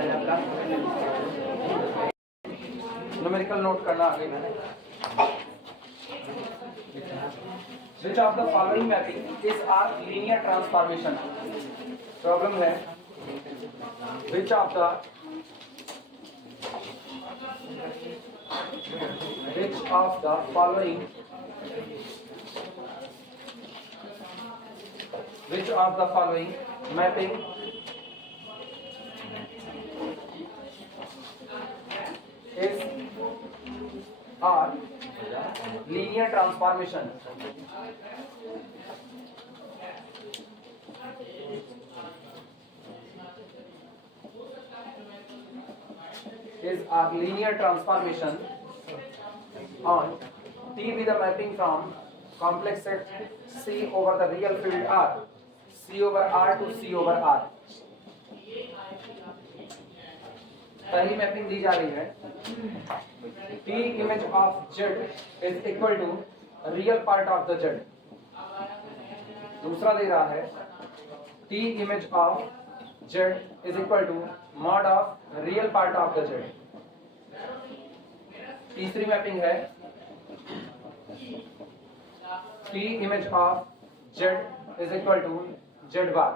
है आपका numerical note करना आगे मैंने Which of the following mapping is our linear transformation? Problem है which of the following mapping is our linear transformation? Is our linear transformation on T be the mapping from complex set C over the real field R, C over R to C over R. पहली mapping दी जा रही है T image of Z is equal to real part of the Z. दूसरा दे रहा है T image of Z is equal to mod of real part of the Z. तीसरी mapping है T image of Z is equal to Z bar.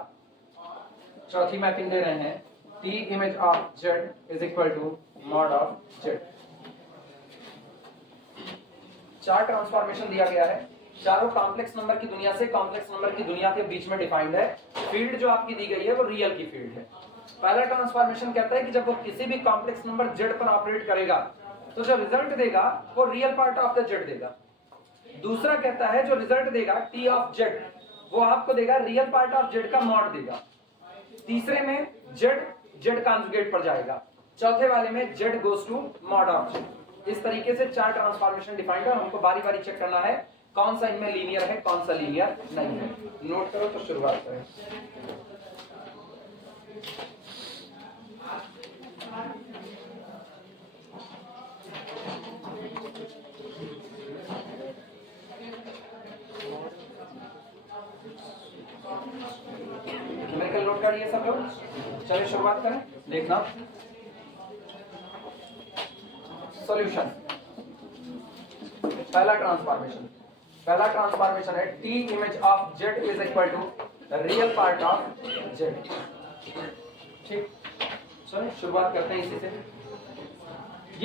चौथी mapping दे रहे हैं T image of Z is equal to mod of Z. चार transformation दिया गया है, चारों कॉम्प्लेक्स नंबर की दुनिया से कॉम्प्लेक्स नंबर की दुनिया के बीच में डिफाइंड है। फील्ड जो आपकी दी गई है वो रियल की फील्ड है। पहला ट्रांसफॉर्मेशन कहता है कि जब वो किसी भी कॉम्प्लेक्स नंबर Z पर ऑपरेट करेगा तो जो रिजल्ट देगा वो real part of the Z देगा। दूसरा कहता है जो रिजल्ट देगा T ऑफ Z वो आपको देगा रियल पार्ट ऑफ Z का मॉड देगा। तीसरे में Z कॉन्जुगेट पर जाएगा। चौथे वाले में Z goes to mod of Z। इस तरीके से चार ट्रांसफॉर्मेशन डिफाइंड है। हमको बारी बारी चेक करना है कौन सा इनमें लीनियर है कौन सा लीनियर नहीं है। नोट करो तो शुरुआत करें। न्यूमेरिकल नोट करिए सब लोग। चलिए शुरुआत करें। देखना सॉल्यूशन। पहला ट्रांसफॉर्मेशन है T image of Z is equal to real part of Z। ठीक, चलिए शुरुआत करते हैं इसी से।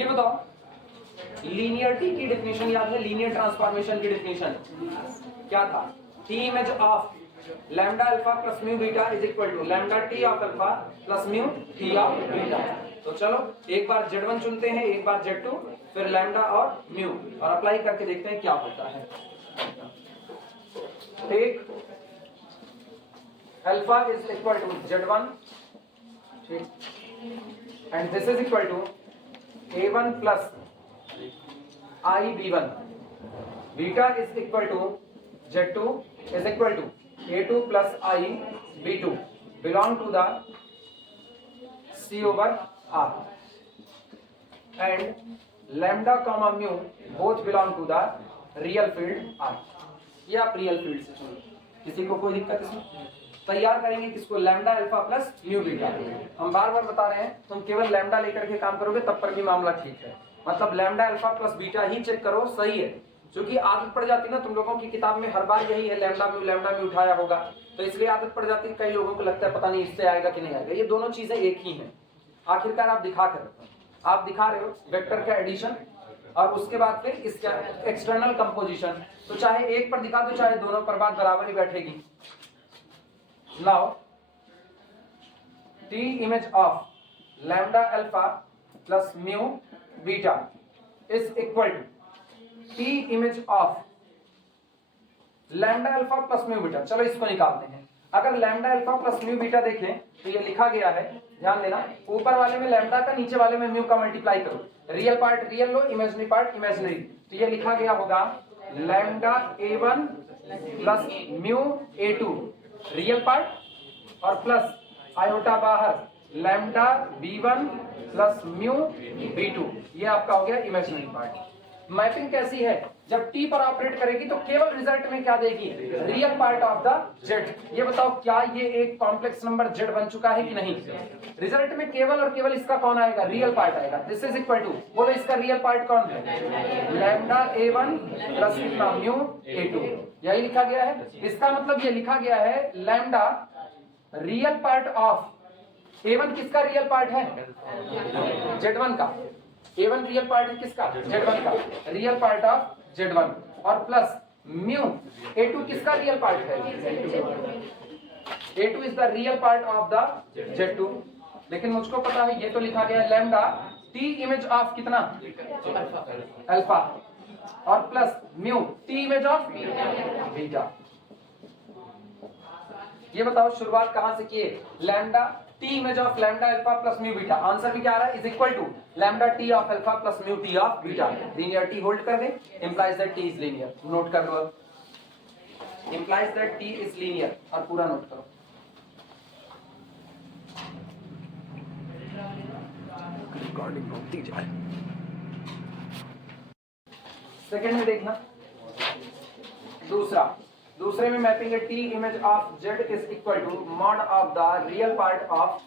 ये बताओ लीनियरिटी की डेफिनेशन याद है? लीनियर ट्रांसफॉर्मेशन की डेफिनेशन क्या था? T image of lambda alpha plus mu beta is equal to lambda T of alpha plus mu T of beta. तो चलो एक बार Z1 चुनते हैं, एक बार Z2, फिर लैम्डा और म्यू और अप्लाई करके देखते हैं क्या होता है। Take alpha is equal to Z1 and this is equal to A1 plus I B1। Beta is equal to Z2 is equal to A2 plus I B2 belong to the C over R and lambda comma mu both belong to the real field R। ये आप real field से चुनिए, किसी को कोई दिक्कत इसमें? तैयार करेंगे किसको? Lambda alpha plus mu beta. हम बार बार बता रहे हैं तुम केवल लैम्डा लेकर के काम करोगे तब पर भी मामला ठीक है। मतलब लैम्डा अल्फा प्लस बीटा ही चेक करो, सही है। क्योंकि आदत पड़ जाती है ना तुम लोगों की किताब में हर बार यही है लैम्डा म्यू उठाया होगा, तो इसलिए आदत पड़ जाती है। कई लोगों को लगता है पता नहीं इससे आएगा कि नहीं आएगा। ये दोनों चीजें एक ही हैं। आखिरकार आप दिखा रहे हो वेक्टर का एडिशन और उसके बाद फिर इसका एक्सटर्नल कंपोजिशन। तो चाहे एक पर दिखा दो चाहे दोनों पर, बात बराबर ही बैठेगी। Now T image of lambda alpha plus mu beta is equal to T image of lambda alpha plus mu beta. चलो इसको निकालते हैं। अगर lambda alpha plus mu beta देखें तो ये लिखा गया है, ध्यान देना, ऊपर वाले में लैम्डा का नीचे वाले में म्यू का मल्टीप्लाई करो। रियल पार्ट रियल लो, इमेजिनरी पार्ट इमेजिनरी। तो ये लिखा गया होगा lambda A1 plus mu A2 real part और प्लस आयोटा बाहर lambda B1 plus mu B2, ये आपका हो गया इमेजिनरी पार्ट। मैपिंग कैसी है, जब टी पर ऑपरेट करेगी तो केवल रिजल्ट में क्या देगी, real part of the Z. ये बताओ क्या ये एक कॉम्प्लेक्स नंबर जेड बन चुका है कि नहीं, रिजल्ट में केवल और केवल इसका कौन आएगा, रियल पार्ट आएगा। दिस इज इक्वल टू, बोलो इसका रियल पार्ट कौन है, लैम्डा a1 प्लस कितना म्यू a2, यही लिखा गया है। इसका मतलब ये लिखा गया है lambda real part of a1, किसका रियल पार्ट है, z1 का। a1 रियल पार्ट है किसका, z1 का, रियल पार्ट ऑफ z1, और प्लस म्यू a2 किसका रियल पार्ट है, a2 is the real part of the z2। लेकिन मुझको पता है ये तो लिखा गया है लैम्डा t इमेज ऑफ कितना, अल्फा, और plus mu t image of beta. ये बताओ शुरुआत कहां से किए, lambda T image of lambda alpha plus mu beta, answer भी क्या आ रहा है, is equal to lambda T of alpha plus mu T of beta. Linearity hold कर दे, implies that T is linear, note कर लो, implies that T is linear, और पूरा नोट करो। रिकॉर्डिंग होती जाए। सेकंड में देखना, दूसरे में मैपिंग है T image of Z is equal to mod of the real part of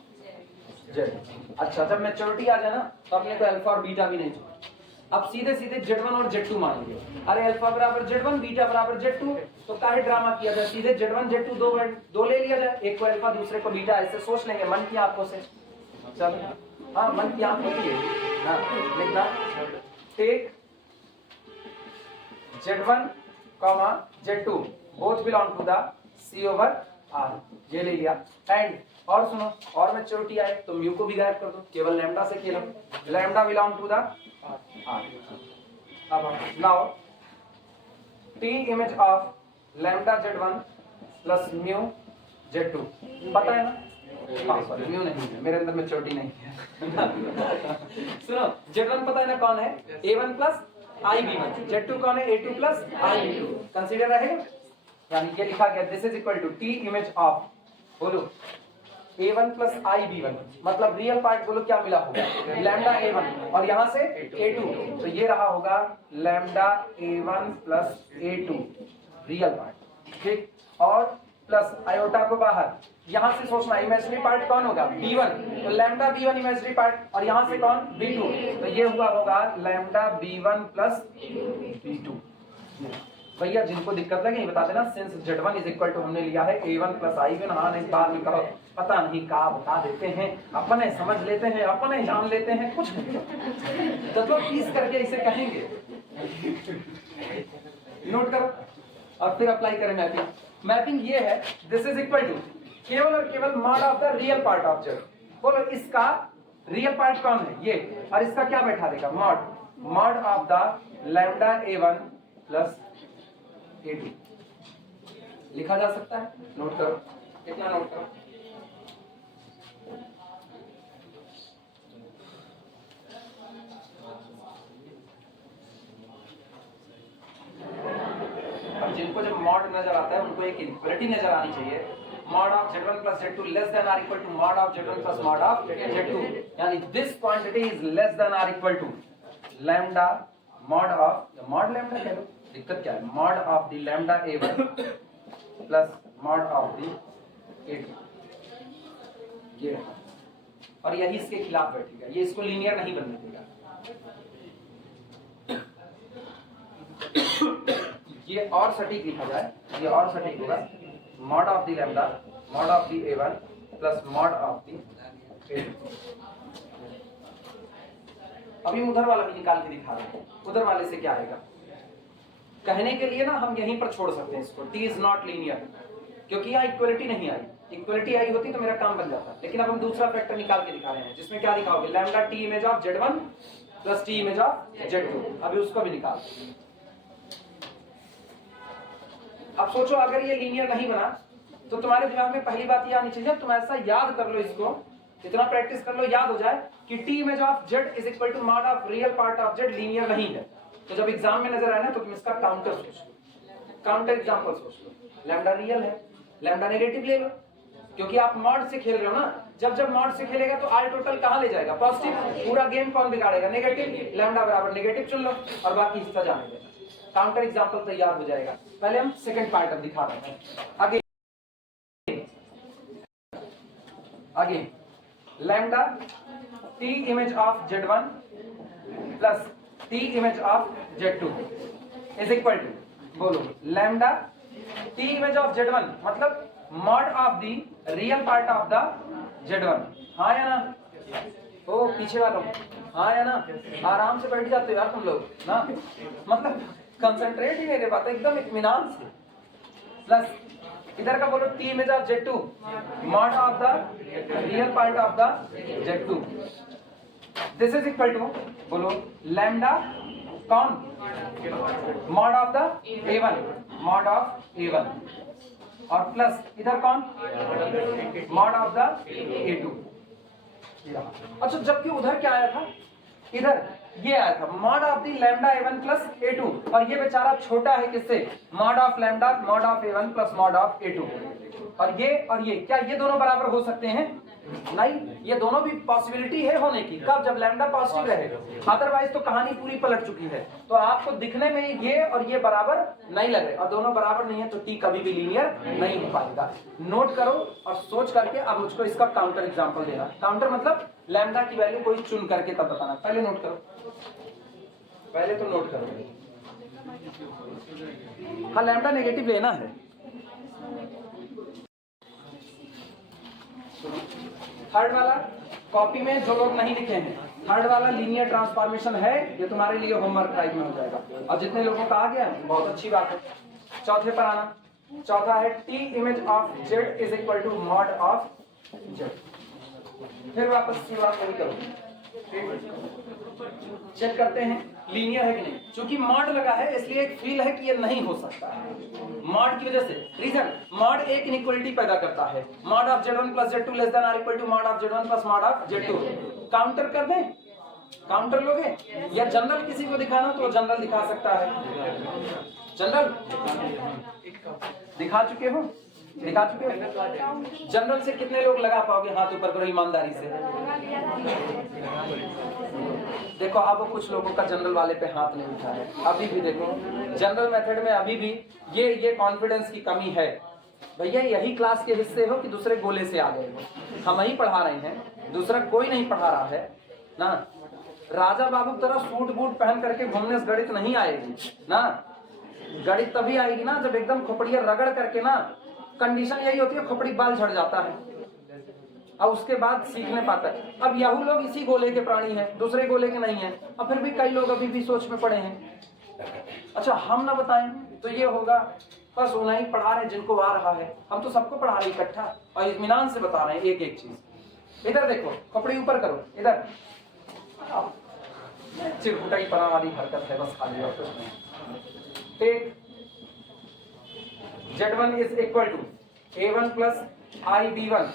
Z. अच्छा, जब मैच्योरिटी आ जाए ना तो अपने को अल्फा और बीटा भी नहीं चाहिए, अब सीधे सीधे z1 और z2 मान लियो। अरे अल्फा बराबर z1 बीटा बराबर z2, तो काहे ड्रामा किया जाए, सीधे z1 z2 दो ले लिया जाए, एक को अल्फा दूसरे को बीटा, ऐसे सोच लेंगे मन की आंखों से। चलो हाँ, मन की आंख होती है, हाँ लिखना, take z1 z2 both belong to the C over R, ये ले लिया। एंड और सुनो, और मैच्योरिटी आए तो म्यू को भी गायब कर दो, केवल लैम्डा से खेलो, lambda belong to the R। अब now T image of lambda z1 plus mu z2, पता है ना, हाँ सॉरी म्यू नहीं है, मेरे अंदर मैच्योरिटी नहीं है। सुनो, z1 पता है ना कौन है, a1 प्लस IB1, z2 कौन है, a2 प्लस IB2, कंसीडर रहेगा, यानी ये लिखा गया this is equal to T image of, बोलो a1 प्लस IB1, मतलब रियल पार्ट बोलो क्या मिला होगा, लैम्डा a1, और यहाँ से a2, तो ये रहा होगा lambda a1 plus a2 real part, ठीक, और प्लस आयोटा को बाहर, यहाँ से सोचना इमेजिनरी पार्ट कौन होगा, b1, तो लैम्डा b1 इमेजिनरी पार्ट, और यहाँ से कौन, b2, तो ये हुआ होगा लैम्डा b1 प्लस b2। भैया जिनको दिक्कत लगे बता देना, since z1 is equal to हमने लिया है a1 प्लस i1, हाँ नहीं बाद में कहो पता नहीं का बता देते हैं, अपने समझ लेते हैं, अपने जान लेते हैं, कुछ तो पीस करके इसे कहेंगे, नोट करो और फिर अप्लाई करें मैपिंग। मैपिंग ये है, दिस इज इक्वल टू केवल और केवल mod of the real part of Z, बोलो इसका रियल पार्ट कौन है ये, और इसका क्या बैठा देगा, mod of the lambda a1 plus a2, लिखा जा सकता है, नोट करो, कितना नोट करो, अब जिनको जब मॉड नजर आता है उनको एक इक्वलिटी नजर आनी चाहिए, mod of z1 plus z2 less than or equal to mod of z1 plus mod of z2, यानी this quantity is less than or equal to lambda mod of, mod lambda कह लो, दिक्कत क्या है, mod of the lambda a1 plus mod of the a2, ये, और यही इसके खिलाफ बैठेगा, ये इसको लीनियर नहीं बनने देगा। ये और सटीक लिखा जाए, ये और सटीक होगा, mod of the lambda mod of the a1 plus mod of the a2। अभी उधर वाला भी निकाल के दिखा रहे हैं, उधर वाले से क्या आएगा, कहने के लिए ना हम यहीं पर छोड़ सकते हैं इसको, t इज नॉट लीनियर, क्योंकि यहाँ इक्वलिटी नहीं आई, इक्वलिटी आई होती तो मेरा काम बन जाता, लेकिन अब हम दूसरा फैक्टर निकाल के दिखा रहे हैं, जिसमें क्या दिखाओगे, lambda t image of z1 plus t image of z2, अभी उसको भी निकाल। अब सोचो अगर ये लीनियर नहीं बना तो तुम्हारे दिमाग में पहली बात ये आनी चाहिए, तुम ऐसा याद कर लो, इसको इतना प्रैक्टिस कर लो, याद हो जाए कि t image of z is equal to mod of real part of z linear नहीं है, तो जब एग्जाम में नजर आए ना तो तुम इसका काउंटर सोच लो, काउंटर एग्जांपल सोच लो, लैम्डा रियल है, लैम्डा नेगेटिव ले लो, क्योंकि आप मॉड से खेल रहे हो ना, जब जब मॉड से खेलेगा तो आर टोटल कहाँ ले जाएगा? पॉजिटिव। पूरा गेम कौन बिगाड़ेगा? नेगेटिव। लैम्डा बराबर नेगेटिव चुन लो और बाकी हिस्सा जाने देना। काउंटर एग्जांपल तैयार हो जाएगा। पहले हम सेकंड पार्ट अब दिखा रहे हैं। Again lambda t image of z1 plus t image of z2 is equal to, बोलो, lambda t image of z1 मतलब mod of the real part of the z1। हाँ या ना? ओ पीछे वालों, हाँ या ना? आराम से बैठ जाते हो यार तुम लोग ना, मतलब कंसंट्रेट ही मेरे बात एकदम इत्मीनान से। प्लस इधर का बोलो t image of z2 mod of the real part of the z2। This is equal to, बोलो, लैम्डा कौन? Mod of the a1, mod of a1 और प्लस इधर कौन? Mod of the a2। अच्छा, जबकि उधर क्या आया था? इधर ये आया था mod of the lambda a1 plus a2 और ये बेचारा छोटा है किससे? Mod of lambda mod of a1 plus mod of a2। और ये क्या ये दोनों बराबर हो सकते हैं? नहीं, ये दोनों भी पॉसिबिलिटी है होने की। कब? जब लैम्डा पॉजिटिव रहे, अदरवाइज तो कहानी पूरी पलट चुकी है। तो आपको दिखने में ये और ये बराबर नहीं लग रहे और दोनों बराबर नहीं है तो टी कभी भी लीनियर नहीं हो पाएगा। नोट करो और सोच करके अब मुझको इसका काउंटर एग्जांपल देना। काउंटर मतलब लैम्डा की वैल्यू कोई चुन करके तब बताना। पहले नोट करो, पहले तो नोट करो। हाँ, लैम्डा नेगेटिव लेना है। थर्ड वाला कॉपी में जो लोग नहीं लिखे हैं, थर्ड वाला लीनियर ट्रांसफॉर्मेशन है, ये तुम्हारे लिए होमवर्क टाइप में हो जाएगा। और जितने लोगों का आ गया है बहुत अच्छी बात है। चौथे पर आना। चौथा है t image of z is equal to mod of z। फिर वापस शुरुआत नहीं करो, चेक करते हैं लीनियर है कि नहीं। क्योंकि मॉड लगा है इसलिए एक फील है कि ये नहीं हो सकता है मॉड की वजह से। रीजन, मॉड एक इनइक्वालिटी पैदा करता है। Mod of z1 plus z2 less than or equal to mod of z1 plus mod of z2। Counter कर दें? काउंटर लोगे या जनरल किसी को दिखाना तो जनरल दिखा सकता है। जनरल दिखा चुके हो? दिखा चुके हो? जनरल से कितने लोग लगा पाओगे? हाथ ऊपर करो ईमानदारी से। देखो, अब कुछ लोगों का जनरल वाले पे हाथ नहीं उठा है अभी भी। देखो, जनरल मेथड में अभी भी ये कॉन्फिडेंस की कमी है। भैया यही क्लास के हिस्से हो कि दूसरे गोले से आ गए हो? हम ही पढ़ा रहे हैं, दूसरा कोई नहीं पढ़ा रहा है ना। राजा बाबू तरह सूट बूट पहन करके घूमने से गणित नहीं आएगी ना। गणित तभी आएगी ना जब एकदम खोपड़िया रगड़ करके ना, कंडीशन यही होती है खोपड़ी बाल झड़ जाता है और उसके बाद सीखने पाता है। अब यहू लोग इसी गोले के प्राणी हैं, दूसरे गोले के नहीं हैं, और फिर भी कई लोग अभी भी सोच में पड़े हैं। अच्छा, हम ना बताएं तो ये होगा बस उन्हें पढ़ा रहे जिनको आ रहा है। हम तो सबको पढ़ा रहे इकट्ठा और इत्मीनान से बता रहे हैं एक एक चीज। इधर देखो, कपड़े ऊपर करो, इधर चिरकुटाई पना वाली हरकत है बस खाली, और कुछ नहीं। Take z1 is equal to a1 plus i b1,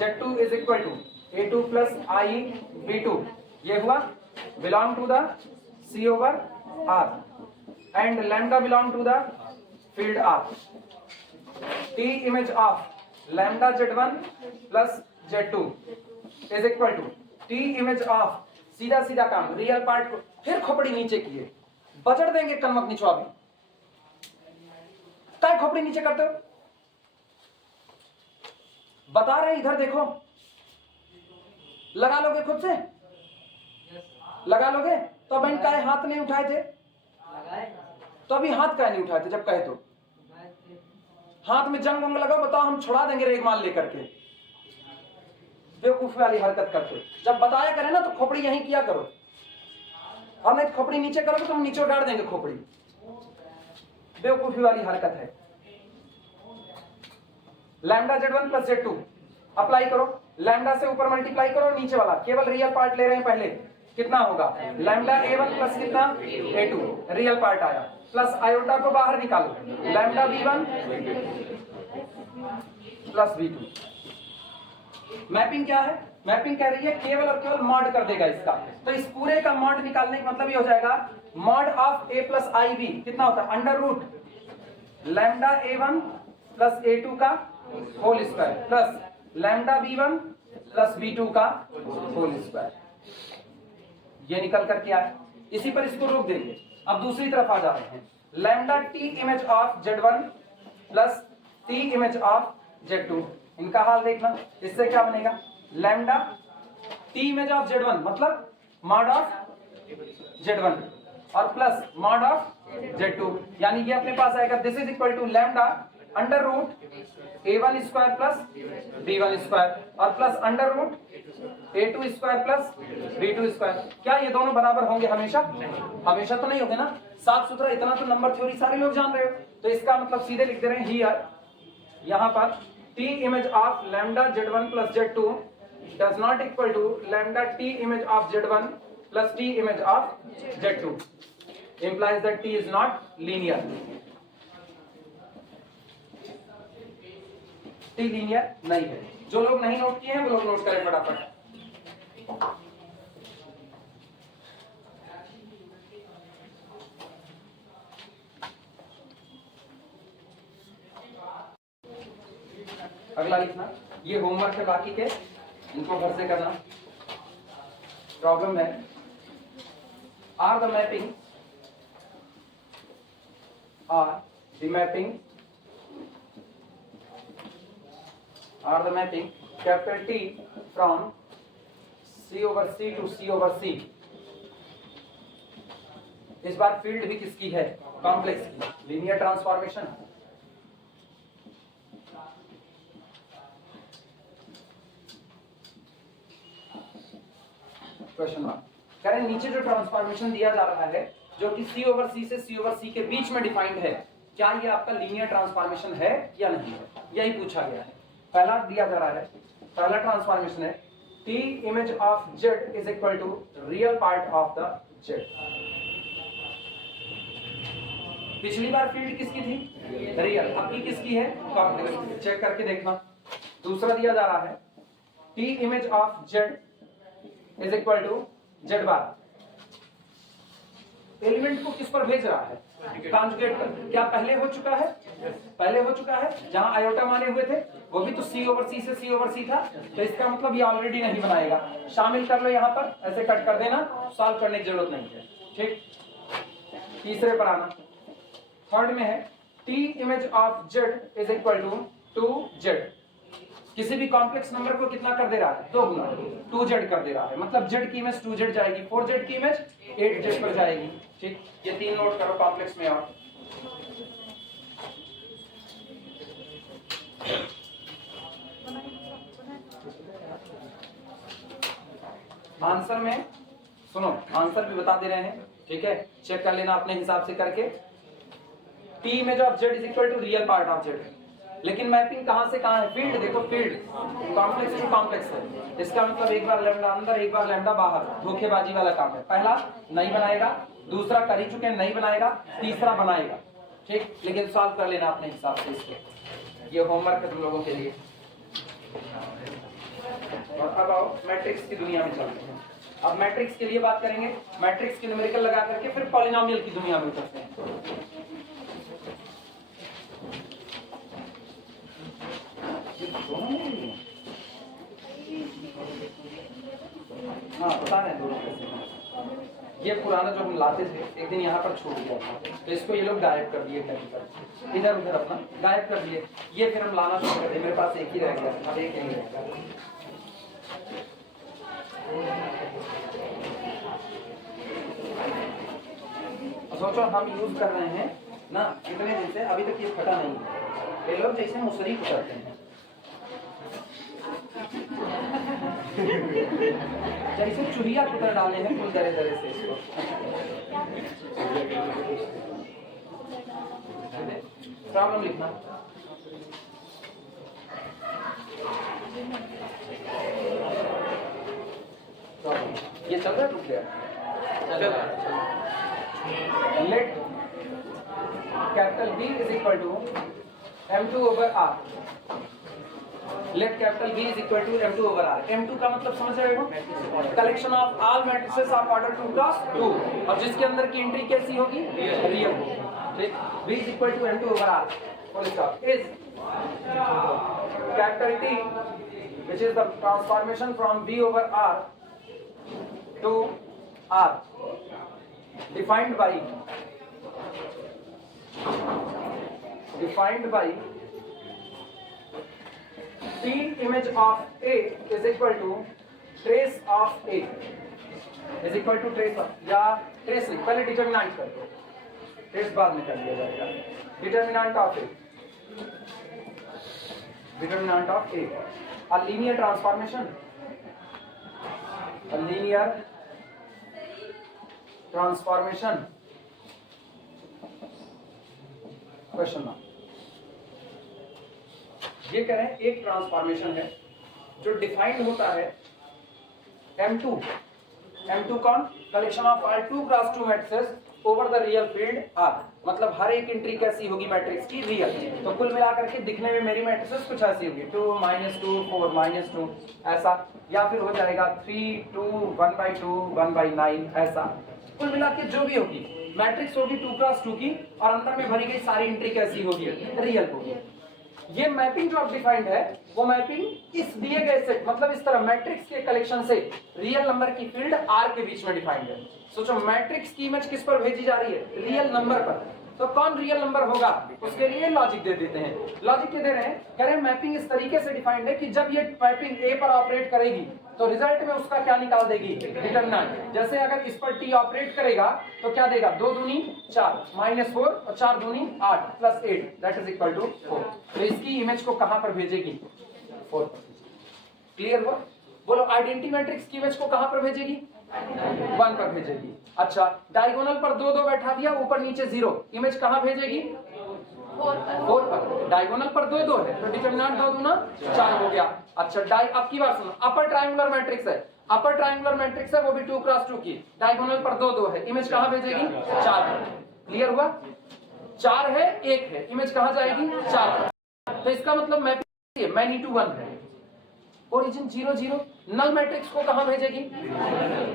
z2 is equal to a2 plus i b2। ये हुआ belong to the C over R and lambda belong to the field R। t image of lambda z1 plus z2 is equal to t image of, सीधा सीधा काम, real part को फिर खोपड़ी नीचे किए, बजट देंगे कनमक निचवाबी। काय खोपड़ी नीचे करते हो? बता रहे इधर देखो, लगा लोगे खुद से? लगा लोगे? तो अब काय हाथ नहीं उठाए थे? तो अभी हाथ काय नहीं उठाए थे जब कहे तो? हाथ में जंग वंग लगाओ, बताओ हम छुड़ा देंगे रेगमाल लेकर के। बेवकूफी वाली हरकत करते। जब बताया करें ना तो खोपड़ी यहीं किया करो, और नहीं खोपड़ी नीचे करोगे तो हम नीचे गाड़ देंगे खोपड़ी। बेवकूफी वाली हरकत है। Lambda z1 plus z2 apply करो, लैम्डा से ऊपर मल्टीप्लाई करो, नीचे वाला केवल रियल पार्ट ले रहे हैं। पहले कितना होगा? लैम्डा a1 प्लस कितना? a2 रियल पार्ट आया, प्लस आयोटा को बाहर निकालो, lambda b1 plus b2। Mapping क्या है? मैपिंग कह रही है केवल और केवल मॉड कर देगा इसका। तो इस पूरे का मॉड निकालने का मतलब ये हो जाएगा mod of a plus i b कितना होता है? Under root lambda a1 plus a2 का whole square plus lambda b1 plus V2 का होल स्क्वायर, ये निकल करके आए। इसी पर इसको रोक देंगे। अब दूसरी तरफ आ जा रहे हैं, lambda T image of Z1 plus T image of Z2, इनका हाल देखना। इससे क्या बनेगा, lambda T image of Z1 मतलब मॉड ऑफ Z1 और प्लस मॉड ऑफ Z2, यानी ये अपने पास आएगा this is equal to lambda under root A1 square plus B1 square और plus under root A2 square plus B2 square. क्या ये दोनों बराबर होंगे हमेशा? हमेशा तो नहीं होंगे ना। साफ सुथरा इतना तो नंबर थ्योरी सारे लोग जान रहे हो, तो इसका मतलब सीधे लिख दे रहे हैं हियर, यहां पर T image of lambda Z1 plus Z2 does not equal to lambda T image of Z1 plus T image of Z2, implies that T is not linear. T linear नहीं है। जो लोग नहीं नोट किए हैं वो लोग नोट करें फटाफट। अगला लिखना, ये होमवर्क है बाकी के, इनको घर से करना। प्रॉब्लम है, are the mapping capital T from C over C to C over C। इस बार फील्ड भी किसकी है, कॉम्प्लेक्स की, लीनियर ट्रांसफॉर्मेशन। क्वेश्चन मार्क, कह रहे नीचे जो ट्रांसफॉर्मेशन दिया जा रहा है जो कि C over C से C over C के बीच में डिफाइंड है, क्या ये आपका लीनियर ट्रांसफॉर्मेशन है या नहीं है, यही पूछा गया है। पहला दिया जा रहा है, पहला ट्रांसफॉर्मेशन है T image of Z is equal to real part of the Z। पिछली बार फील्ड किसकी थी, रियल, अब की किसकी है, कॉम्प्लेक्स। चेक करके देखना। दूसरा दिया जा रहा है T image of Z is equal to Z बार। एलिमेंट को किस पर भेज रहा है, कॉन्जुगेट पर। क्या पहले हो चुका है, पहले हो चुका है। जहां आयोटा माने हुए थे वो भी तो C over C से C over C था, तो इसका मतलब ये ऑलरेडी नहीं बनाएगा। शामिल कर लो यहाँ पर, ऐसे कट कर देना, सॉल्व करने की जरूरत नहीं है। ठीक, तीसरे पर आना। थर्ड में है T image of Z is equal to 2Z। किसी भी कॉम्प्लेक्स नंबर को कितना कर दे रहा है, 2 गुना 2Z कर दे रहा है, मतलब Z की इमेज 2Z जाएगी, 4Z की इमेज 8Z पर जाएगी। ठीक, ये 3 नोट करो कॉम्प्लेक्स में। और आंसर में सुनो, आंसर भी बता दे रहे हैं, ठीक है, चेक कर लेना अपने हिसाब से करके। T image of Z is equal to real part of Z, लेकिन मैपिंग कहां से कहां है, फील्ड देखो, फील्ड कॉम्प्लेक्स टू कॉम्प्लेक्स है। इसका मतलब एक बार लैम्डा अंदर एक बार लैम्डा बाहर, धोखेबाजी वाला काम है। पहला नहीं बनाएगा, दूसरा कर ही चुके हैं नहीं बनाएगा, तीसरा बनाएगा। ठीक, लेकिन सॉल्व कर लेना अपने हिसाब से इसके। ये होमवर्क है तुम लोगों के लिए। और अब आओ मैट्रिक्स की दुनिया में चलते हैं। अब मैट्रिक्स के लिए बात करेंगे, मैट्रिक्स के न्यूमेरिकल लगा करके फिर पॉलिनोमियल की दुनिया में उतरते हैं। हाँ बता रहे हैं दोनों कैसे। ये पुराना जो हम लाते थे एक दिन यहाँ पर छोड़ दिया था, तो इसको ये लोग गायब कर दिए, इधर उधर अपना गायब कर दिए। ये फिर हम लाना शुरू कर दिए, मेरे पास एक ही रह गया, अब एक नहीं रहेगा। सोचो हम यूज कर रहे हैं ना इतने दिन से, अभी तक ये फटा नहीं है। ये लोग जैसे मुसरी करते हैं, जैसे चुहिया की तरह डाले हैं फुल दरे दरे से इसको। प्रॉब्लम लिखना, ये चल रहा है, रुक गया, चल रहा है। Let capital B is equal to M2 over R। Let capital B is equal to M2 over R। M2 का मतलब समझ रहे हो, collection of all matrices of order 2 cross 2, और जिसके अंदर की एंट्री कैसी होगी, रियल होगी। ठीक, B is equal to M2 over R full stop is capital T which is the transformation from V over R to R, defined by T image of A is equal to trace of A is equal to trace of, या trace नहीं, पहले determinant कर दो, trace बाद में कर दिया जाएगा। Determinant of A, a linear transformation, question ना, ये कह रहे हैं एक ट्रांसफॉर्मेशन है जो डिफाइंड होता है M2 कौन, collection of all 2 cross 2 matrices over the real field R, मतलब हर एक एंट्री कैसी होगी मैट्रिक्स की, रियल। तो कुल मिलाकर के दिखने में मेरी मैट्रिसेस कुछ ऐसी होगी 2 -2 4 -2 ऐसा, या फिर हो जाएगा 3 2 1/2 1/9 ऐसा। कुल मिला के जो भी होगी मैट्रिक्स होगी 2 क्रॉस 2 की, और अंदर में भरी गई सारी एंट्री कैसी होगी, रियल होगी। ये मैपिंग जो अब डिफाइंड है वो मैपिंग इस दिए गए सेट, मतलब इस तरह मैट्रिक्स के कलेक्शन से रियल नंबर की फील्ड R के बीच में डिफाइंड है। सोचो मैट्रिक्स की इमेज किस पर भेजी जा रही है, रियल नंबर पर, तो कौन रियल नंबर होगा, उसके लिए लॉजिक दे देते हैं। लॉजिक क्या दे रहे हैं, कह रहे हैं मैपिंग इस तरीके से डिफाइंड है कि जब ये मैपिंग A पर ऑपरेट करेगी तो रिजल्ट में उसका क्या निकाल देगी, डिटरमिनेंट। जैसे अगर इस पर T ऑपरेट करेगा तो क्या देगा, 2 दूनी 4 -4 और 4 दूनी 8 + 8 दैट इज इक्वल टू 4। तो इसकी इमेज को कहां पर भेजेगी, 4 पर। क्लियर हुआ? बोलो आइडेंटिटी मैट्रिक्स की इमेज को कहां पर भेजेगी, 1 पर भेजेगी। अच्छा, डायगोनल पर 2 2 बैठा दिया, ऊपर नीचे 0, इमेज कहां भेजेगी, 4 पर। डायगोनल पर 2 2 है तो डिटरमिनेंट 2 दूना 4 हो गया। अच्छा, अब की बात सुनो, अपर ट्रायंगुलर मैट्रिक्स है, वो भी 2 क्रॉस 2 की, डायगोनल पर 2 2 है, इमेज कहां भेजेगी, 4 पर। क्लियर हुआ? 4 है 1 है, इमेज कहां जाएगी, 4 पर। तो इसका मतलब मैपिंग मैनी टू 1 है। ओरिजिन 0 0, नल मैट्रिक्स को कहां भेजेगी?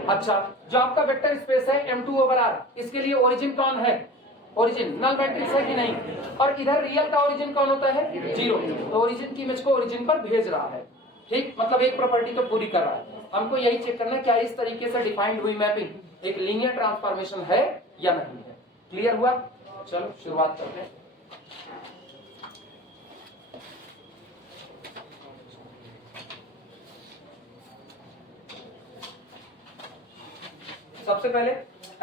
अच्छा, जो आपका वेक्टर स्पेस है M2 ओवर R, इसके लिए ओरिजिन कौन है, ओरिजिन नल मैट्रिक्स है कि नहीं, और इधर रियल का ओरिजिन कौन होता है, 0, तो ओरिजिन की इमेज को ओरिजिन पर भेज रहा है। ठीक, मतलब एक प्रॉपर्टी तो पूरी कर रहा है। हमको यही चेक करना है क्या इस तरीके से डिफाइंड हुई मैपिंग एक लीनियर ट्रांसफॉर्मेशन है या नहीं है। क्लियर हुआ? चलो शुरुआत करते हैं। सबसे पहले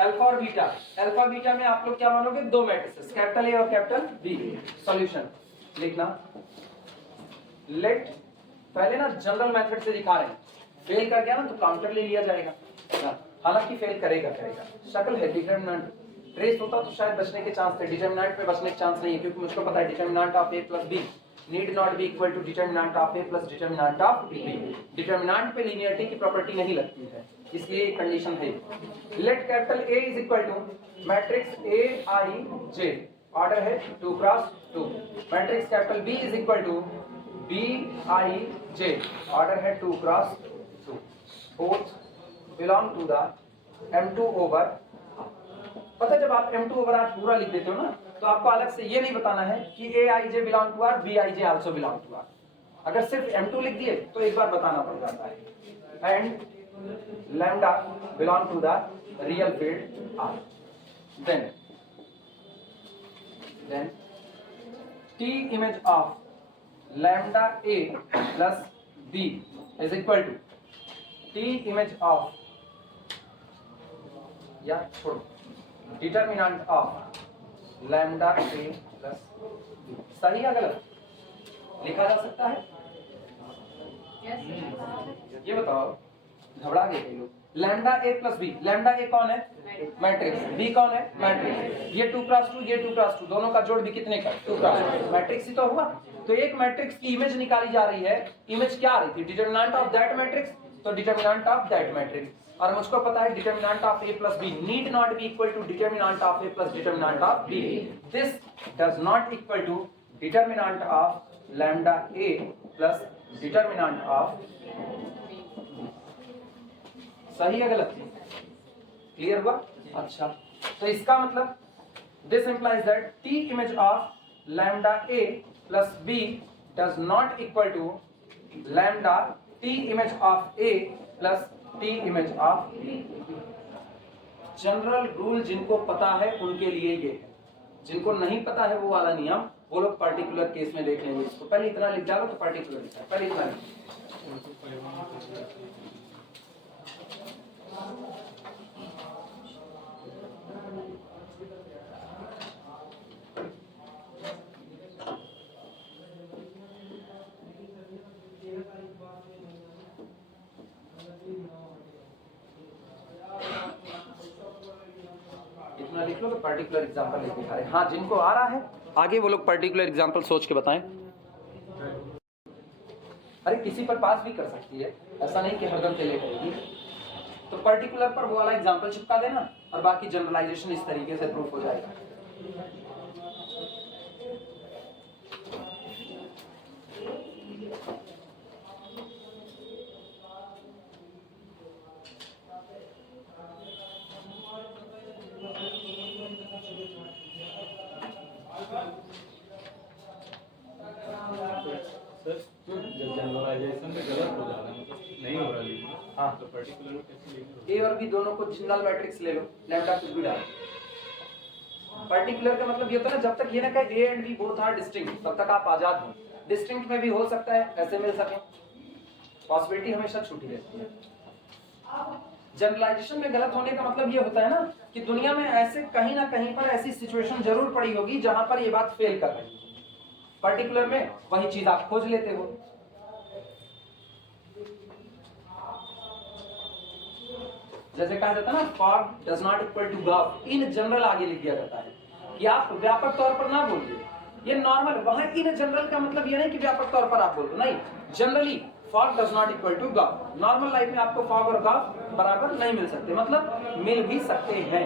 अल्फा और बीटा। अल्फा बीटा में आप लोग क्या मानोगे, 2 मैट्रिसेस, कैपिटल ए और कैपिटल बी। सॉल्यूशन लिखना, लेट, पहले ना जनरल मेथड से दिखा रहे हैं, फेल कर गया ना तो काउंटर ले लिया जाएगा, हालांकि फेल करेगा। शक्ल है, डिटरमिनेंट ट्रेस होता तो शायद बचने के चांस थे, डिटरमिनेंट पे बचने के चांस नहीं है, क्योंकि मुझको पता है determinant of A + B need not be equal to determinant of A + determinant of B। Determinant पे लीनियरिटी की प्रॉपर्टी नहीं लगती है, इसलिए कंडीशन है। Let capital A is equal to matrix AIJ, order है 2 cross 2। Matrix capital B is equal to BIJ, order है 2 cross 2। Both belong to the M2 over. पता है जब आप M2 ओवर R पूरा लिख देते हो ना, तो आपको अलग से ये नहीं बताना है कि AIJ belong to R, BIJ also belong to R। अगर सिर्फ M2 लिख दिए तो एक बार बताना पड़ जाता है। And lambda belong to the real field R. Then T image of lambda A plus B is equal to T image of, या छोड़ो, determinant of lambda A plus B। सही या गलत लिखा जा सकता है? ये बताओ, घबरा गए कई लोग। Lambda A + B, lambda A कौन है, मैट्रिक्स, B कौन है, मैट्रिक्स। ये 2 क्रॉस 2, ये 2 क्रॉस 2, दोनों का जोड़ भी कितने का, 2 क्रॉस 2, मैट्रिक्स ही तो हुआ। तो एक मैट्रिक्स की इमेज निकाली जा रही है, इमेज क्या आ रही थी, डिटरमिनेंट ऑफ दैट मैट्रिक्स, तो डिटरमिनेंट ऑफ दैट मैट्रिक्स। और मुझको पता है determinant of A + B need not be equal to determinant of A + determinant of B। This does not equal to determinant of lambda A + determinant of. सही है गलत? Clear हुआ? अच्छा, तो इसका मतलब this implies that T image of lambda A + B does not equal to lambda T image of A plus T image of B. General rule जिनको पता है उनके लिए ये है, जिनको नहीं पता है वो वाला नियम वो लोग पर्टिकुलर केस में देख लेंगे। इसको पहले इतना लिख डालो तो पर्टिकुलर लिखा है, पहले इतना लिख। इतना लिख लो तो पर्टिकुलर एग्जांपल लिख दिखा रहे। हाँ, जिनको आ रहा है आगे वो लोग पर्टिकुलर एग्जांपल सोच के बताएं। अरे किसी पर पास भी कर सकती है, ऐसा नहीं कि हरदम फेल करेगी। तो पर्टिकुलर पर वो वाला एग्जांपल चिपका देना और बाकी जनरलाइजेशन इस तरीके से प्रूफ हो जाएगा। जनरलाइजेशन में गलत हो जा रहा है, मतलब नहीं हो रहा लिखना। हाँ, तो पर्टिकुलर में कैसे लिखना? ए और बी दोनों को जनरल मैट्रिक्स ले लो, लैम्डा कुछ भी डालो। पर्टिकुलर का मतलब ये होता है ना, जब तक ये ना कहे A and B both are distinct तब तक आप आजाद हो। डिस्टिंक्ट में भी हो सकता है, ऐसे मिल सके, पॉसिबिलिटी हमेशा छूटी रहती है। जनरलाइजेशन में गलत होने का मतलब ये होता है ना कि दुनिया में ऐसे कहीं ना कहीं पर ऐसी सिचुएशन जरूर पड़ी होगी जहां पर ये बात फेल कर रही है। पर्टिकुलर में वही चीज आप खोज लेते हो। जैसे कहा जाता है ना, fog does not equal to gof, in general आगे लिख दिया जाता है कि आप व्यापक तौर पर ना बोलिए, ये नॉर्मल। वहां इन जनरल का मतलब ये नहीं कि व्यापक तौर पर आप बोल दो, नहीं, generally fog does not equal to gof. Normal life में आपको फॉग और गॉव बराबर नहीं मिल सकते, मतलब मिल भी सकते हैं,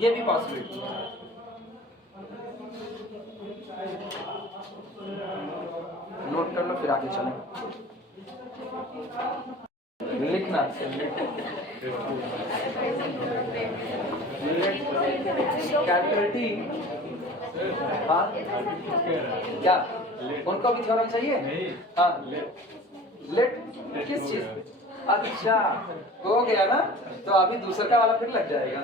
ये भी पॉसिबिलिटी है। नोट कर लो फिर आगे चलें। लिखना कैपिटल टी। हाँ क्या उनको भी थ्योरम चाहिए? हाँ, लेट किस चीज? अच्छा हो गया ना, तो अभी दूसरा का वाला फिर लग जाएगा।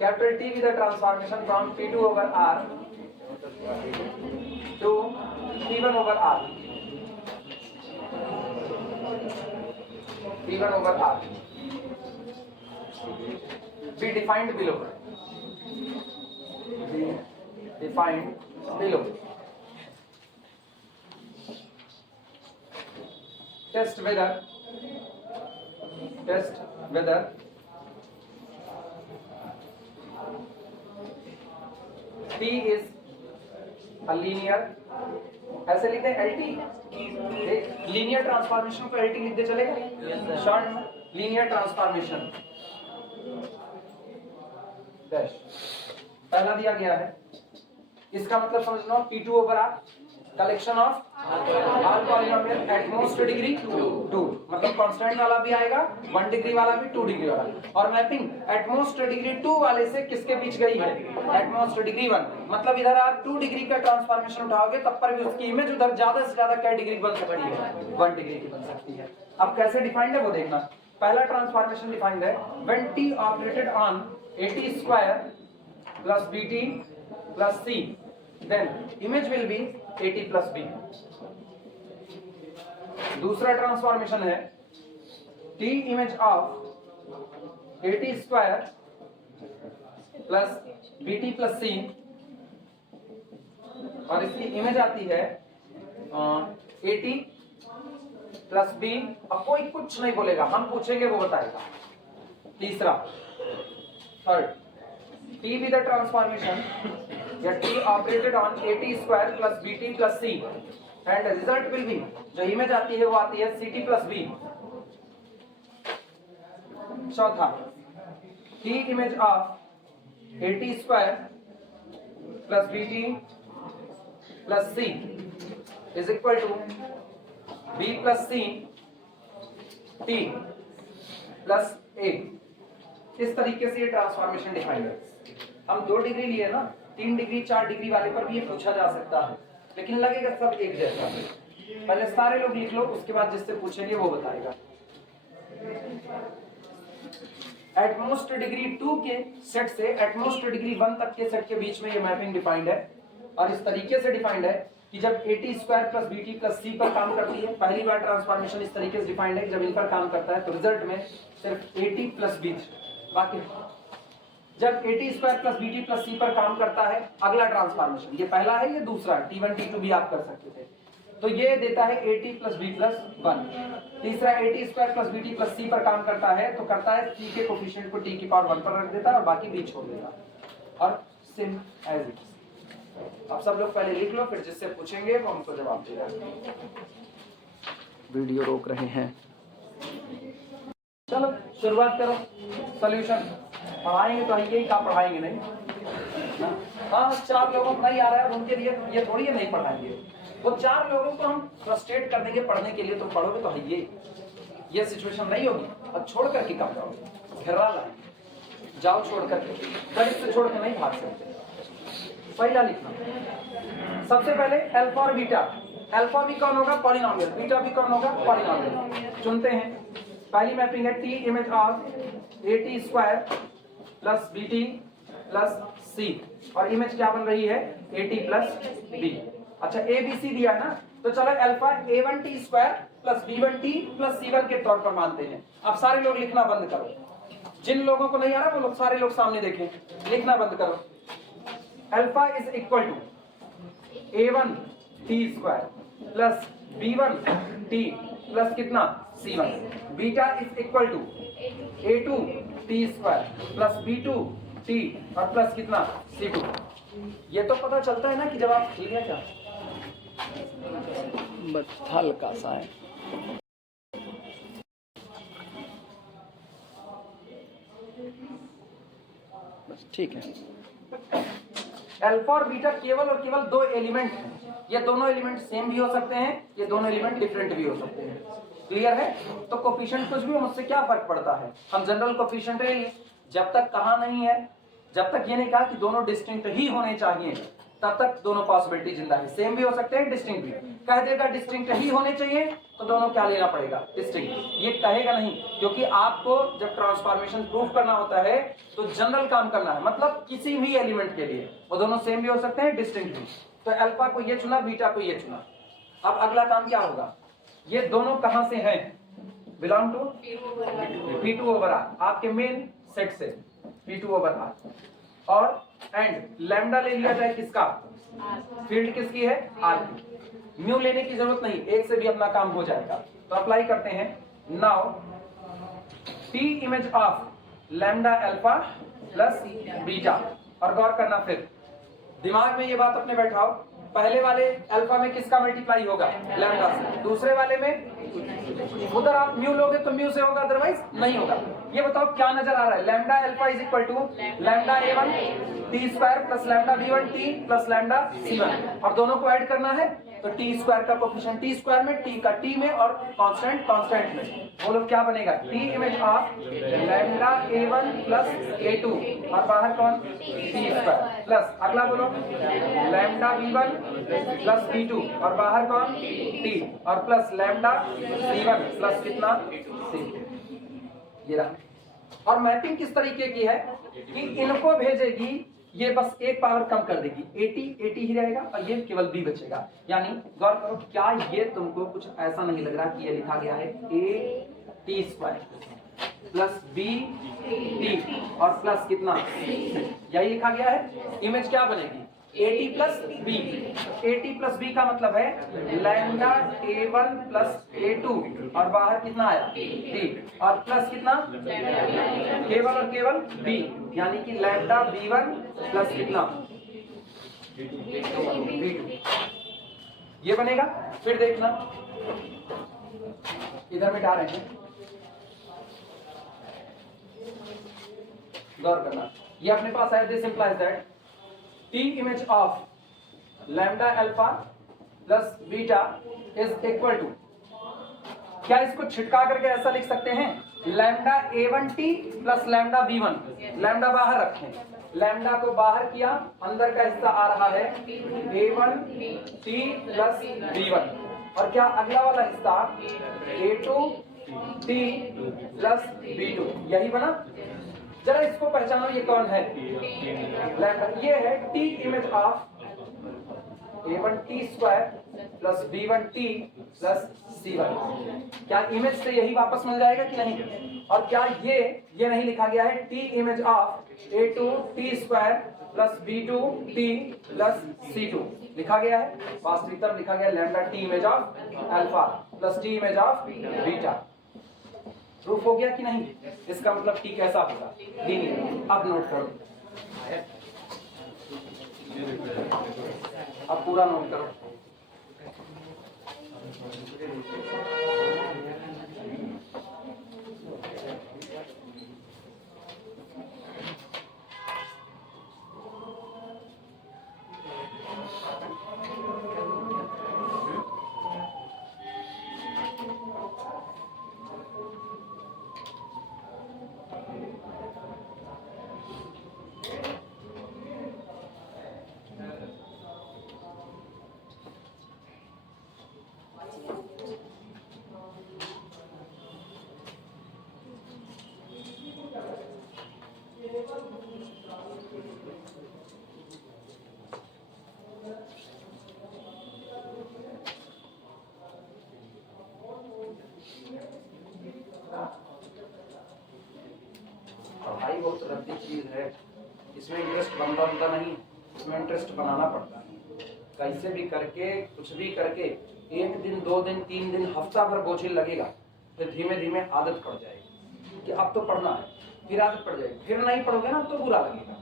Capital T with the transformation from P2 over R to P1 over R, P1 over R be defined below, be defined below. Test whether T is a linear, ऐसे लिखते हैं LT, लीनियर ट्रांसफॉर्मेशन को LT लिखते चलेगा, short linear transformation dash पहला दिया गया है। इसका मतलब समझ लो P2 over R collection of all polynomial at most degree 2, मतलब कांस्टेंट वाला भी आएगा, 1 डिग्री वाला भी, 2 डिग्री वाला, और मैपिंग एट मोस्ट डिग्री 2 वाले से किसके बीच गई है? एट मोस्ट डिग्री 1, मतलब इधर आप 2 डिग्री का ट्रांसफॉर्मेशन उठाओगे तब पर भी उसकी इमेज उधर ज्यादा से ज्यादा क्या डिग्री बन सकती है? 1 डिग्री की बन सकती है। अब कैसे डिफाइंड है वो देखना। पहला ट्रांसफॉर्मेशन डिफाइंड है when T operated on AT square plus BT plus C, then image will be AT plus B। दूसरा ट्रांसफॉर्मेशन है T image of AT square plus BT plus C, और इसकी इमेज आती है AT प्लस B। अब कोई कुछ नहीं बोलेगा, हम पूछेंगे वो बताएगा। तीसरा third T with the transformation या T operated on AT square plus BT plus C and the result will be, जो इमेज आती है वो आती है CT plus B। चौथा T image of AT square plus BT plus C is equal to B plus C T plus A। इस तरीके से ये ट्रांसफॉर्मेशन डिफाइंड है। हम 2 डिग्री लिए ना, 3 डिग्री 4 डिग्री वाले पर भी ये पूछा जा सकता है, लेकिन लगेगा सब एक जैसा। पहले सारे लोग लिख लो, उसके बाद जिससे पूछेंगे वो बताएगा। एटमोस्ट डिग्री 2 के सेट से एटमोस्ट डिग्री 1 तक के सेट के बीच में ये मैपिंग डिफाइंड है और इस तरीके से डिफाइंड है कि जब AT square plus BT plus C पर काम करती है, पहली बार ट्रांसफॉर्मेशन इस तरीके से डिफाइंड है कि जब इन पर काम करता है तो रिजल्ट में सिर्फ AT प्लस B, बाकी जब AT square plus BT plus C पर काम करता है अगला ट्रांसफॉर्मेशन, ये पहला है, ये दूसरा है, T1 T2 भी आप कर सकते थे, तो ये देता है AT प्लस B प्लस 1। तीसरा AT square plus BT plus C पर काम करता है तो करता है C के कोफिशिएंट को T की पावर 1 पर रख देता है और बाकी B छोड़ देता है और सिम एज इट इज। आप सब लोग पहले लिख लो, फिर जिससे पूछेंगे वो हमको जवाब देगा। वीडियो रोक रहे हैं, चलो शुरुआत करो। सॉल्यूशन पढ़ाएंगे तो यही काम पढ़ाएंगे नहीं। हाँ 4 लोगों को नहीं आ रहा है उनके लिए ये थोड़ी है नहीं पढ़ाएंगे, वो 4 लोगों को हम फ्रस्ट्रेट कर देंगे पढ़ने के लिए, तो पढ़ोगे तो ये सिचुएशन नहीं होगी और छोड़ करके कब जाओगे, घेरा लाएंगे, जाओ छोड़ करके, गणित से छोड़ के नहीं भाग सकते। पहला लिखना, सबसे पहले अल्फा और बीटा, अल्फा भी कौन होगा, पॉलिनोमियल, बीटा भी कौन होगा, पॉलिनोमियल। चुनते हैं, पहली मैपिंग है T image of AT square plus BT plus C और इमेज क्या बन रही है AT प्लस B। अच्छा ABC दिया है ना, तो चलो alpha A1T square plus B1T plus C1 के तौर पर मानते हैं। अब सारे लोग लिखना बंद करो, जिन लोगों को नहीं आ रहा वो लोग सारे लोग सामने देखें, लिखना बंद करो। Alpha is equal to A1T square plus B1T plus कितना C1। Beta is equal to A2T square plus B2T और प्लस कितना C2। ये तो पता चलता है ना कि जब आप ठीक है क्या, बस हल्का सा है। बस ठीक है। अल्फा और बीटा केवल और केवल 2 एलिमेंट हैं, ये दोनों एलिमेंट सेम भी हो सकते हैं, ये दोनों एलिमेंट डिफरेंट भी हो सकते हैं। क्लियर है? तो कोफिशिएंट कुछ भी हो, मुझसे क्या फर्क पड़ता है, हम जनरल कोफिशिएंट ले लिए। जब तक कहा नहीं है, जब तक ये नहीं कहा कि दोनों डिस्टिंक्ट ही होने चाहिए, तब तक दोनों पॉसिबिलिटी जिंदा है। सेम भी हो सकते हैं, डिस्टिंक्ट भी। कह देगा डिस्टिंक्ट ही होने चाहिए तो दोनों क्या लेना पड़ेगा, डिस्टिंक्ट। ये कहेगा नहीं, क्योंकि आपको जब ट्रांसफॉर्मेशन प्रूफ करना होता है तो जनरल काम करना है, मतलब किसी भी एलिमेंट के लिए वो दोनों सेम भी हो सकते हैं, डिस्टिंक्ट भी। तो अल्फा को ये चुना, बीटा को ये चुना। अब अगला काम क्या होगा, ये दोनों कहां से हैं, belong to P2 over R, आपके मेन सेट से P2 ओवर R। और एंड लैम्डा ले लिया जाए किसका, फील्ड किसकी है, R की। म्यू लेने की जरूरत नहीं, एक से भी अपना काम हो जाएगा। तो अप्लाई करते हैं। Now T image of lambda alpha plus beta, और गौर करना, फिर दिमाग में ये बात अपने बैठाओ, पहले वाले अल्फा में किसका मल्टीप्लाई होगा, लैम्डा से। दूसरे वाले में उधर आप म्यू लोगे तो म्यू से होगा, अदरवाइज नहीं होगा। ये बताओ क्या नजर आ रहा है, lambda alpha is equal to lambda A1T square plus lambda B1T plus lambda C1, और दोनों को ऐड करना है तो T स्क्वायर का कोफिशिएंट T स्क्वायर में, T का T में और कांस्टेंट कांस्टेंट में। बोलो क्या बनेगा, T image of lambda A1 plus A2 और बाहर कौन, T स्क्वायर प्लस अगला बोलो लैम्डा B1 प्लस B2 और बाहर कौन, T और प्लस लैम्डा C1 प्लस कितना, C। ये रहा। और मैपिंग किस तरीके की है कि इनको भेजेगी, ये बस एक पावर कम कर देगी, AT ही रहेगा और ये केवल B बचेगा। यानी गौर करो, क्या ये तुमको कुछ ऐसा नहीं लग रहा कि ये लिखा गया है AT स्क्वायर प्लस BT और प्लस कितना, यही लिखा गया है। इमेज क्या बनेगी, AT plus B। AT plus B का मतलब है लैम्डा A1 प्लस A2 और बाहर कितना आया, B और प्लस कितना, केवल और केवल B, यानी कि लैम्डा B1 प्लस कितना, B2। ये बनेगा। फिर देखना, इधर मिटा रहे हैं, गौर करना, ये अपने पास है। This implies that T image of lambda alpha plus beta is equal to, क्या इसको छिटका करके ऐसा लिख सकते हैं, lambda A1T plus lambda B1। Lambda बाहर रखें, लैम्डा को बाहर किया, अंदर का हिस्सा आ रहा है A1T प्लस B1 और क्या अगला वाला हिस्सा A2 T प्लस B2, यही बना। जरा इसको पहचानो, ये कौन है? लैम्डा। ये है T image of A1T square plus B1T plus C1। क्या इमेज से यही वापस मिल जाएगा कि नहीं? और क्या ये नहीं लिखा गया है T image of A2T square plus B2T plus C2 लिखा गया है? वास्तविकता में लिखा गया lambda T image of alpha plus T image of beta. Proof हो गया कि नहीं? इसका मतलब T कैसा होगा? लीनियर। अब नोट करो, अब पूरा नोट करो। पढ़ाई बहुत रद्दी चीज है, इसमें इंटरेस्ट बनता नहीं, इसमें इंटरेस्ट बनाना पड़ता है। कैसे भी करके, कुछ भी करके, एक दिन, 2 दिन, 3 दिन, हफ्ता भर बोझिल लगेगा, फिर धीमे धीमे आदत पड़ जाएगी कि अब तो पढ़ना है, फिर आदत पड़ जाएगी, फिर नहीं पढ़ोगे ना तो बुरा लगेगा।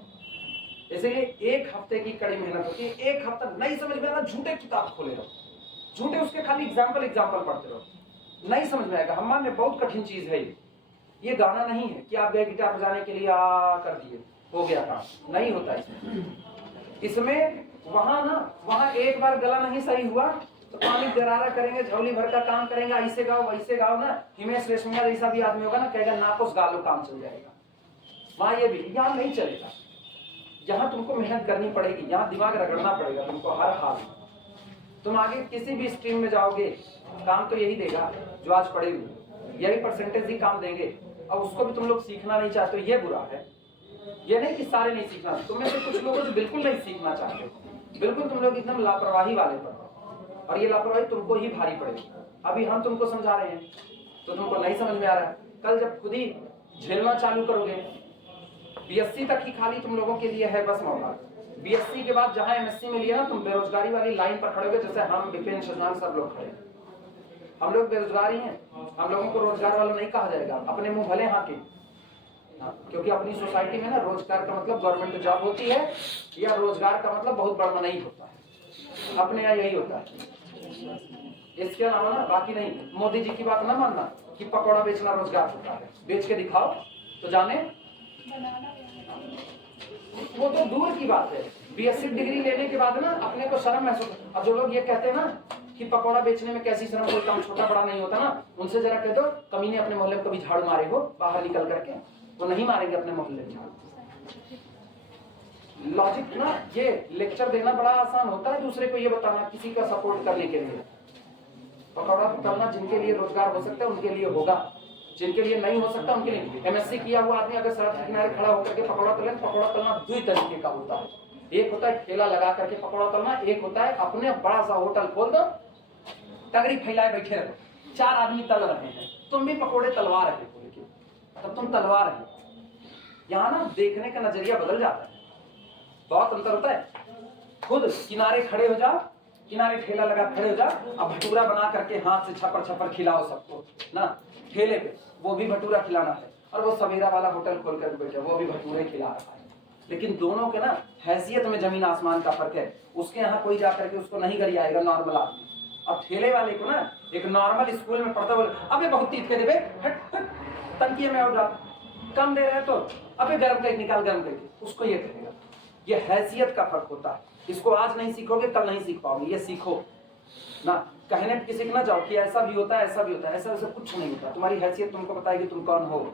इसलिए 1 हफ्ते की कड़ी मेहनत होती है। 1 हफ्ता नहीं समझ में आना, झूठे किताब खोले रहो, झूठे उसके खाली एग्जाम्पल पढ़ते रहो, नहीं समझ में आएगा। हमारे में बहुत कठिन चीज है ये गाना नहीं है कि आप गए गिटार बजाने के लिए कर दिए, हो गया काम, नहीं होता इसमें वहां एक बार गला नहीं सही हुआ तो पानी गरारा करेंगे, झोली भर का काम करेंगे, ऐसे गाओ वैसे गाओ ना। हिमेश रेशमिया जैसा भी आदमी होगा ना, कहेगा नाकोस गा लो, काम चल जाएगा। वहां ये भी, यहाँ नहीं चलेगा। यहाँ तुमको मेहनत करनी पड़ेगी, यहाँ दिमाग रगड़ना पड़ेगा तुमको हर हाल में। तुम आगे किसी भी स्ट्रीम में जाओगे, काम तो यही देगा जो आज पढ़े हुए, यही परसेंटेज ही काम देंगे। अब उसको भी तुम लोग सीखना नहीं चाहते, ये बुरा है। ये नहीं कि सारे नहीं सीखना, तुम्हें से कुछ लोग जो बिल्कुल नहीं सीखना चाहते, बिल्कुल तुम लोग एकदम लापरवाही वाले पर, और ये लापरवाही तुमको ही भारी पड़ेगी। अभी हम तुमको समझा रहे हैं तो तुमको नहीं समझ में आ रहा है, कल जब खुद ही झेलना चालू करोगे। बीएससी तक ही खाली तुम लोगों के लिए है बस मौका। बीएससी के बाद जहां एमएससी में लिया ना, तुम बेरोजगारी वाली लाइन पर खड़े हो, जैसे हम, विपिन, शशांक, सब लोग खड़े। हम लोग बेरोजगार ही हैं, हम लोगों को रोजगार वाला नहीं कहा जाएगा। अपने मुंह भले हाँ के, क्योंकि अपनी सोसाइटी में ना रोजगार का मतलब गवर्नमेंट जॉब होती है, या रोजगार का मतलब बहुत बड़ा नहीं होता है। अपने यहाँ यही होता है, इसके अलावा ना बाकी नहीं। मोदी जी की बात ना मानना कि पकौड़ा बेचना रोजगार होता है, बेच के दिखाओ तो जाने, वो तो दूर की बात है। बीएससी डिग्री लेने के बाद ना अपने को शर्म महसूस। अब जो लोग ये कहते हैं ना कि पकौड़ा बेचने में कैसी शर्म, कोई काम छोटा बड़ा नहीं होता ना, उनसे जरा कह दो कमीने अपने मोहल्ले में कभी झाड़ू मारे हो बाहर निकल करके, वो नहीं मारेंगे अपने मोहल्ले में झाड़ू। लॉजिक ना, ये लेक्चर देना बड़ा आसान होता है, दूसरे को ये बताना किसी का सपोर्ट करने के लिए। पकौड़ा तलना जिनके लिए रोजगार हो सकता है उनके लिए होगा, जिनके लिए नहीं हो सकता उनके लिए। एमएससी किया हुआ आदमी अगर सड़क के किनारे खड़ा होकर के पकौड़ा तले, पकौड़ा तलना 2 तरीके का होता है। एक होता है ठेला लगा करके पकौड़ा तलना, एक होता है अपने बड़ा सा होटल खोल दो, टगरी फैलाए बैठे रहो, 4 आदमी तल रहे हैं, तुम भी पकौड़े तलवा रहे हो, लेकिन तब तुम तलवा रहे हो। यहाँ ना देखने का नजरिया बदल जाता है, बहुत अंतर होता है। खुद किनारे खड़े हो जाओ, किनारे ठेला लगा खड़े हो जाओ, अब भटूरा बना करके हाथ से छपर छपर खिलाओ सबको ना, ठेले पे वो भी भटूरा खिलाना है, और वो सवेरा वाला होटल खोल कर बैठे वो भी भटूरे खिला रहा है। लेकिन दोनों के ना हैसियत में जमीन आसमान का फर्क है। उसके यहाँ कोई जाकर के उसको नहीं करी आएगा नॉर्मल आदमी, अब ठेले वाले को ना एक नॉर्मल स्कूल में पढ़ता बोले अबे बहुत तीत के देवे तनकिए में उठा, कम दे रहे हैं तो अबे गर्म करके निकाल, गर्म करके, उसको ये कहेगा। ये हैसियत का फर्क होता है, इसको आज नहीं सीखोगे कल नहीं सीख पाओगे, ये सीखो ना। कहने पे किसी को ना जाओ कि ऐसा भी होता है ऐसा भी होता है, ऐसा वैसा कुछ नहीं होता। तुम्हारी हैसियत तुमको बताएगी तुम कौन हो।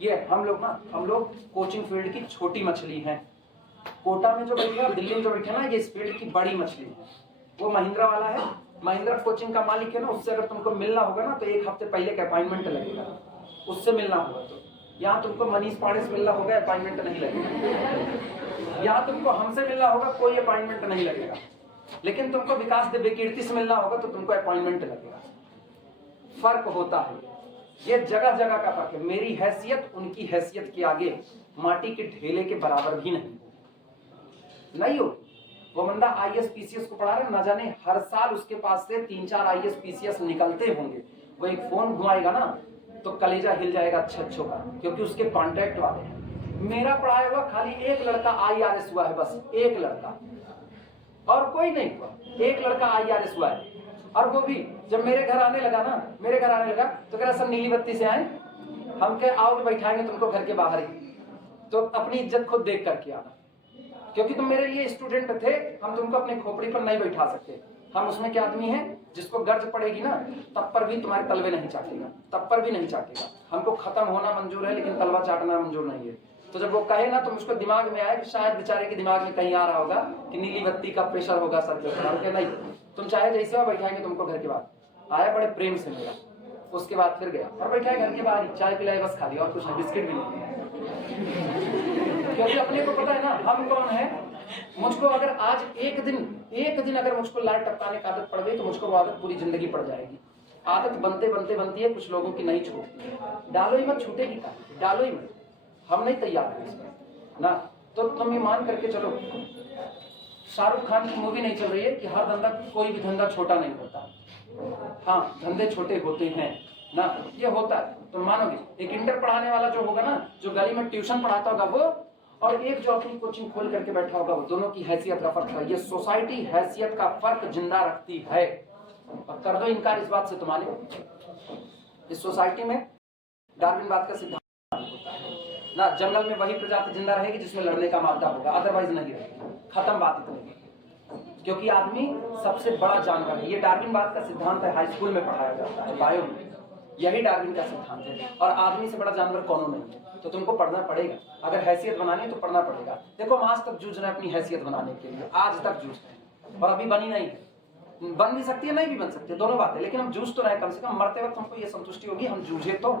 ये हम लोग कोचिंग फील्ड की छोटी मछली हैं। कोटा में जो बैठे, दिल्ली में जो बैठे ना, ये इस फील्ड की बड़ी मछली है। वो महिंद्रा वाला है, महिंद्रा कोचिंग का मालिक है ना, उससे अगर तुमको मिलना होगा ना तो 1 हफ्ते पहले का अपॉइंटमेंट लगेगा, उससे मिलना होगा। तो यहाँ तुमको मनीष पांडे से मिलना होगा, अपॉइंटमेंट नहीं लगेगा। यहाँ तुमको हमसे मिलना होगा, कोई अपॉइंटमेंट नहीं लगेगा। लेकिन तुमको विकास दिव्य कीर्ति से मिलना होगा तो तुमको अपॉइंटमेंट लगेगा। फर्क होता है, ये जगह जगह का फर्क है। मेरी हैसियत उनकी हैसियत के आगे माटी के ढेले के बराबर भी नहीं हो। वो बंदा आईएएस पीसीएस को पढ़ा रहा है, ना जाने हर साल उसके पास से 3-4 आईएएस पीसीएस निकलते होंगे। वो एक फोन घुमाएगा ना तो कलेजा हिल जाएगा अच्छों का, क्योंकि उसके कॉन्टैक्ट वाले हैं। मेरा पढ़ाया हुआ खाली एक लड़का आईआरएस हुआ है, बस एक लड़का, और कोई नहीं हुआ। एक लड़का आईआरएस हुआ है, और वो भी जब मेरे घर आने लगा तो कह रहा सर नीली बत्ती से आए। हम कहे आओगे, बैठाएंगे तुमको घर के बाहर ही, तो अपनी इज्जत खुद देख करके आना, क्योंकि तुम मेरे लिए स्टूडेंट थे। हम तुमको अपने खोपड़ी पर नहीं बैठा सकते। हम उसमें क्या आदमी है जिसको गर्ज पड़ेगी ना तब पर भी तुम्हारे तलवे नहीं चाटेगा, तब पर भी नहीं चाटेगा। हमको खत्म होना मंजूर है लेकिन तलवा चाटना मंजूर नहीं है। तो जब वो कहे ना तो मुझको दिमाग में आए कि शायद बेचारे के दिमाग में कहीं आ रहा होगा कि नीली बत्ती का प्रेशर होगा सर के ऊपर। नहीं, तुम चाहे जैसे हो बैठाएंगे तुमको घर के बाहर। आया बड़े प्रेम से मिला, उसके बाद फिर गया और बैठाए घर के बाहर ही, चाय पिलाई, बस खा लिया और कुछ नहीं, बिस्किट भी नहीं। क्योंकि अपने को पता है ना हम कौन है। मुझको अगर आज एक दिन अगर मुझको लाइट टपकाने की आदत पड़ गई तो मुझको वो आदत पूरी जिंदगी पड़ जाएगी। आदत बनते बनती है, कुछ लोगों की नहीं छूटती। डालो ही मत, छूटेगी का डालो ही मत। हम नहीं तैयार हैं इसमें ना। तो तुम ये मान करके चलो, शाहरुख खान की मूवी नहीं चल रही है कि हर धंधा, कोई भी धंधा छोटा नहीं होता। हाँ, धंधे छोटे होते हैं ना, ये होता है। तुम मानोगे एक इंटर पढ़ाने वाला जो होगा ना, जो गली में ट्यूशन पढ़ाता होगा वो, और एक जो अपनी कोचिंग खोल करके बैठा होगा, वो दोनों की हैसियत का फर्क है। ये सोसाइटी हैसियत का फर्क जिंदा रखती है। और कर दो इनकार इस बात से तुम्हारे, इस सोसाइटी में डार्विनवाद का सिद्धांत ना, जंगल में वही प्रजाति जिंदा रहेगी जिसमें लड़ने का मादा होगा, अदरवाइज नहीं रहेगी। खत्म बात इतनी, क्योंकि आदमी सबसे बड़ा जानवर है। ये डार्विनवाद का सिद्धांत है, हाई स्कूल में पढ़ाया जाता है, बायो में। यही डार्विन का सिद्धांत है। और आदमी से बड़ा जानवर कौन नहीं है। तो तुमको पढ़ना पड़ेगा, अगर हैसियत बनानी है तो पढ़ना पड़ेगा। देखो हम आज तक जूझ रहे हैं अपनी हैसियत बनाने के लिए, आज तक जूझ रहे हैं, और अभी बनी नहीं है। बन भी सकती है, नहीं भी बन सकती है, दोनों बातें, लेकिन हम जूझ तो रहे। कम से कम मरते वक्त हमको ये संतुष्टि होगी हम जूझे तो।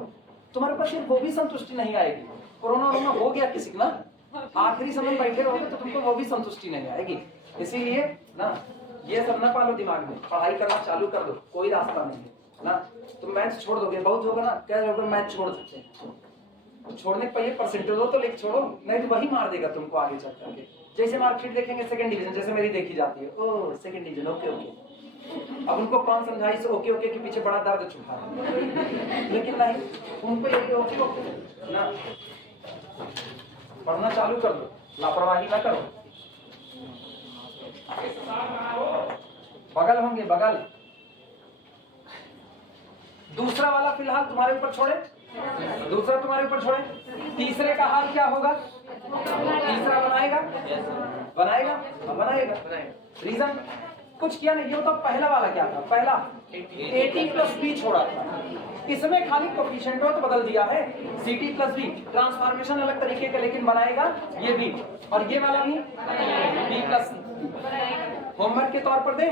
तुम्हारे पास वो भी संतुष्टि नहीं आएगी। कोरोना हो गया किसी का ना, आखिरी समय बैठे रहोगे तो तुमको वो भी संतुष्टि नहीं आएगी। इसीलिए ना ये सब ना पालो दिमाग में, पढ़ाई करना चालू कर दो, कोई रास्ता नहीं है ना। तुम मैथ छोड़ दोगे, बहुत होगा ना, कह रहे हो मैथ छोड़ सकते हैं, छोड़ने के पहले परसेंटेज हो तो लेके छोड़ो, नहीं तो वही मार देगा तुमको आगे चल करके। जैसे मार्कशीट देखेंगे सेकंड डिवीजन, जैसे मेरी देखी जाती है, ओह सेकंड डिवीजन, ओके ओके। अब उनको कौन समझाई से ओके ओके के पीछे बड़ा दर्द छुपा है, लेकिन नहीं, उनको ये ओके ओके ना। पढ़ना चालू कर दो, लापरवाही ना करो। बगल होंगे बगल। दूसरा वाला फिलहाल तुम्हारे ऊपर छोड़े, दूसरा तुम्हारे ऊपर छोड़े। तीसरे का हाल क्या होगा? तीसरा बनाएगा। रीजन कुछ किया नहीं। ये तो पहला वाला क्या था? पहला 80+B छोड़ा था, इसमें खाली कोफिशिएंट तो बदल दिया है, CT+B। ट्रांसफॉर्मेशन अलग तरीके का, लेकिन बनाएगा ये भी, और ये वाला भी B+C। होमवर्क के तौर पर दें,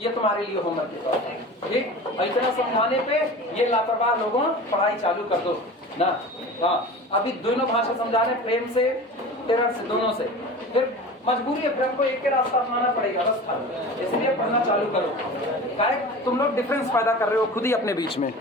ये तुम्हारे लिए होमवर्क के तौर पर। ठीक, इतना समझाने पे ये लापरवाह लोगों पढ़ाई चालू कर दो ना। हाँ, अभी दोनों भाषा समझा रहे, प्रेम से, टेरर से, दोनों से। फिर मजबूरी है, फिर हमको एक के रास्ता अपनाना पड़ेगा, बस था। इसलिए पढ़ना चालू करो। तुम लोग डिफरेंस पैदा कर रहे हो खुद ही अपने बीच में।